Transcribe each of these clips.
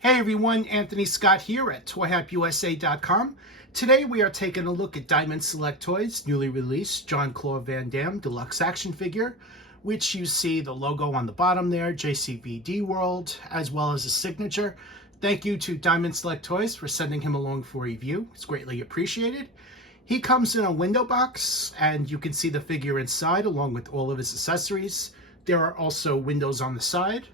Hey everyone, Anthony Scott here at ToyHackUSA.com. Today we are taking a look at Diamond Select Toys' newly released Jean-Claude Van Damme Deluxe action figure, which you see the logo on the bottom there, JCVD World, as well as a signature. Thank you to Diamond Select Toys for sending him along for review. It's greatly appreciated. He comes in a window box, and you can see the figure inside along with all of his accessories. There are also windows on the side.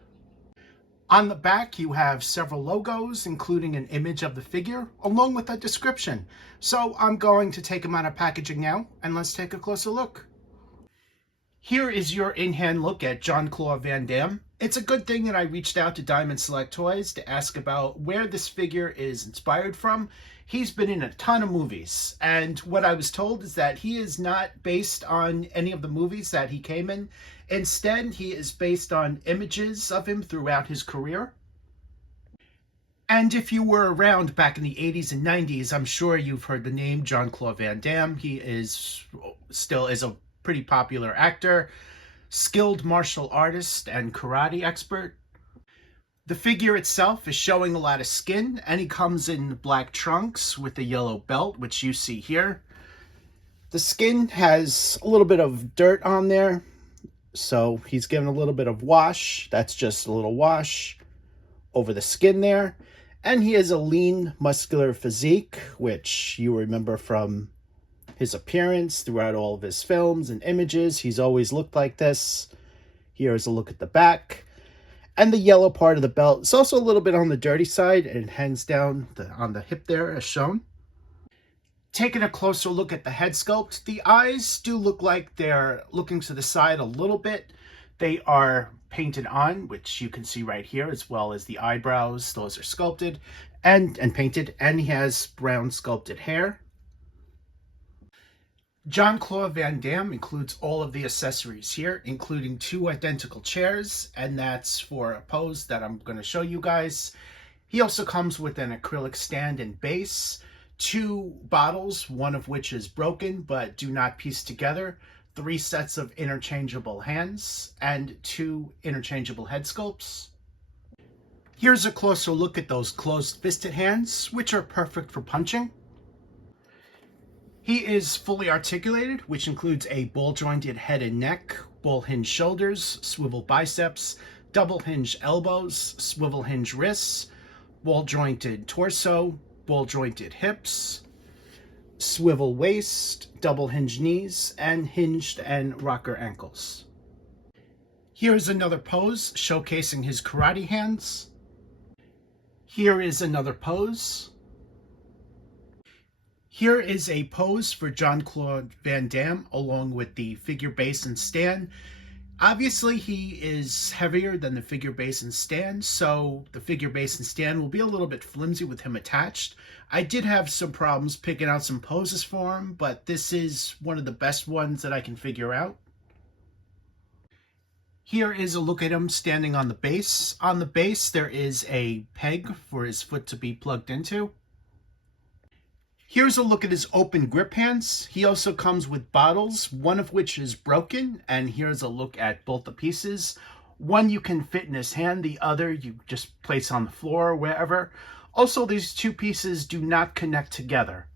On the back, you have several logos, including an image of the figure, along with a description. So I'm going to take them out of packaging now, and let's take a closer look. Here is your in-hand look at Jean-Claude Van Damme. It's a good thing that I reached out to Diamond Select Toys to ask about where this figure is inspired from. He's been in a ton of movies, and what I was told is that he is not based on any of the movies that he came in. Instead, he is based on images of him throughout his career. And if you were around back in the 80s and 90s, I'm sure you've heard the name Jean-Claude Van Damme. He still is a pretty popular actor, skilled martial artist, and karate expert. The figure itself is showing a lot of skin, and he comes in black trunks with a yellow belt, which you see here. The skin has a little bit of dirt on there, so he's given a little bit of wash. That's just a little wash over the skin there. And he has a lean, muscular physique, which you remember from his appearance throughout all of his films and images. He's always looked like this. Here's a look at the back. And the yellow part of the belt is also a little bit on the dirty side, and it hangs down on the hip there as shown. Taking a closer look at the head sculpt, the eyes do look like they're looking to the side a little bit. They are painted on, which you can see right here, as well as the eyebrows. Those are sculpted and painted, and he has brown sculpted hair. Jean-Claude Van Damme includes all of the accessories here, including 2 identical chairs, and that's for a pose that I'm going to show you guys. He also comes with an acrylic stand and base, 2 bottles, one of which is broken but do not piece together, 3 sets of interchangeable hands, and 2 interchangeable head sculpts. Here's a closer look at those closed-fisted hands, which are perfect for punching. He is fully articulated, which includes a ball-jointed head and neck, ball-hinged shoulders, swivel biceps, double-hinged elbows, swivel-hinged wrists, ball-jointed torso, ball-jointed hips, swivel waist, double-hinged knees, and hinged and rocker ankles. Here's another pose showcasing his karate hands. Here is another pose. Here is a pose for Jean-Claude Van Damme along with the figure base and stand. Obviously, he is heavier than the figure base and stand, so the figure base and stand will be a little bit flimsy with him attached. I did have some problems picking out some poses for him, but this is one of the best ones that I can figure out. Here is a look at him standing on the base. On the base, there is a peg for his foot to be plugged into. Here's a look at his open grip hands. He also comes with bottles, one of which is broken, and here's a look at both the pieces. One you can fit in his hand, the other you just place on the floor or wherever. Also, these 2 pieces do not connect together.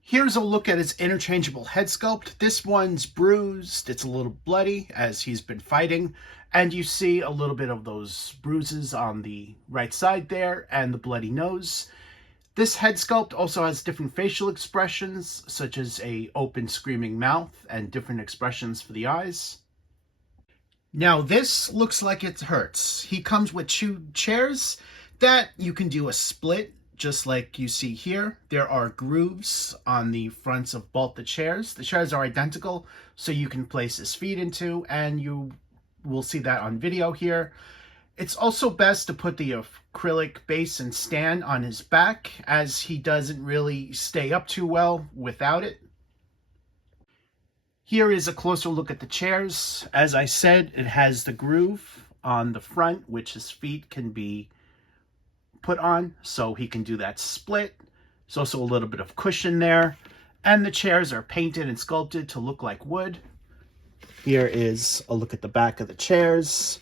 Here's a look at his interchangeable head sculpt. This one's bruised, it's a little bloody as he's been fighting, and you see a little bit of those bruises on the right side there and the bloody nose. This head sculpt also has different facial expressions, such as a open screaming mouth and different expressions for the eyes. Now this looks like it hurts. He comes with 2 chairs that you can do a split, just like you see here. There are grooves on the fronts of both the chairs. The chairs are identical, so you can place his feet into, and you will see that on video here. It's also best to put the acrylic base and stand on his back, as he doesn't really stay up too well without it. Here is a closer look at the chairs. As I said, it has the groove on the front, which his feet can be put on, so he can do that split. There's also a little bit of cushion there, and the chairs are painted and sculpted to look like wood. Here is a look at the back of the chairs.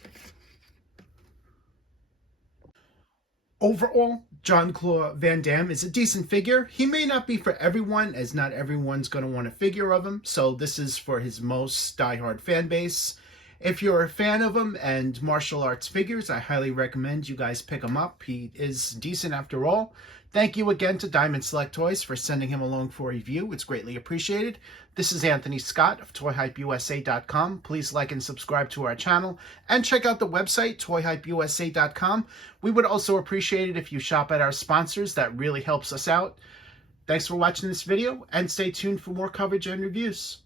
Overall, Jean-Claude Van Damme is a decent figure. He may not be for everyone, as not everyone's going to want a figure of him, so this is for his most diehard fan base. If you're a fan of him and martial arts figures, I highly recommend you guys pick him up. He is decent after all. Thank you again to Diamond Select Toys for sending him along for a review. It's greatly appreciated. This is Anthony Scott of ToyHypeUSA.com. Please like and subscribe to our channel and check out the website, ToyHypeUSA.com. We would also appreciate it if you shop at our sponsors. That really helps us out. Thanks for watching this video and stay tuned for more coverage and reviews.